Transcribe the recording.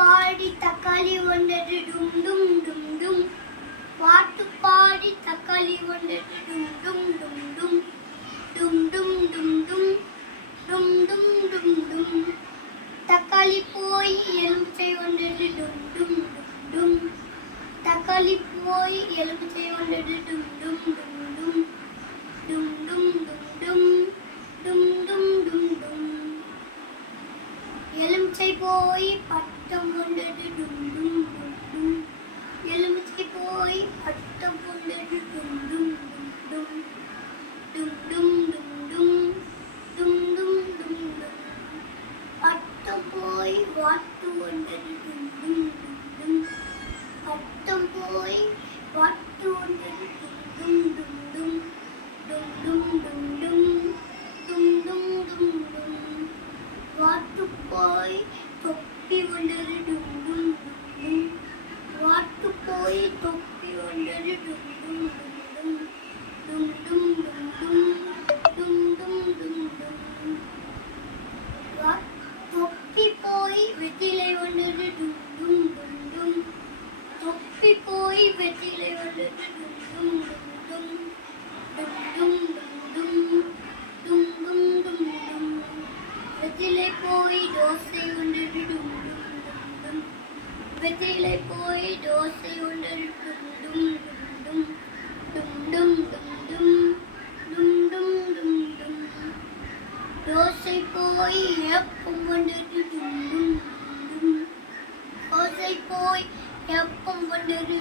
பாடி தக்காளி வந்தது டும் டும் டும் டும். பாட்டு பாடி தக்காளி வந்தது டும் டும் டும் டும். டும் டும் டும் டும் டும் டும் டும் டும். தக்காளி போய் எலுமிச்சை வந்தது டும் டும் டும் டும். தக்காளி போய் எலுமிச்சை வந்தது டும் டும் டும் டும். டும் டும் டும் டும் டும் டும் டும். எலுமிச்சை போய் பட்டம் கொண்டது டும் டும் டும் டும். எலுமிச்சை போய் பட்டம் கொண்டது டும் டும் டும் டும். டும் டும் டும் டும் டும் டும் டும். பட்டம் போய் வாட்டு கொண்டது டும் டும் டும். பட்டம் போய் வாட்டு கொண்டது டும் டும் டும். டும் டும் டும் டும் டும் டும் டும். வாட்டு போய் தொப்பி வந்தது டும் டும் டும். வாட்டு போய் தொப்பி வந்தது டும் டும் டும். டும் டும் டும் டும் டும் டும் டும். தொப்பி போய் வெற்றிலை வந்தது டும் டும் டும். தொப்பி போய் வெற்றிலை வந்தது டும் டும் டும். டும் டும் டும் டும் டும் டும். வெற்றிலை போய் தோசை வந்தது டும் டும் டும். வெற்றிலை போய் தோசை வந்தது டும் டும் டும் டும் டும் டும் டும் டும் டும். தோசை போய் எப்பம் வந்தது டும் டும் டும். தோசை போய் எப்பம் வந்தது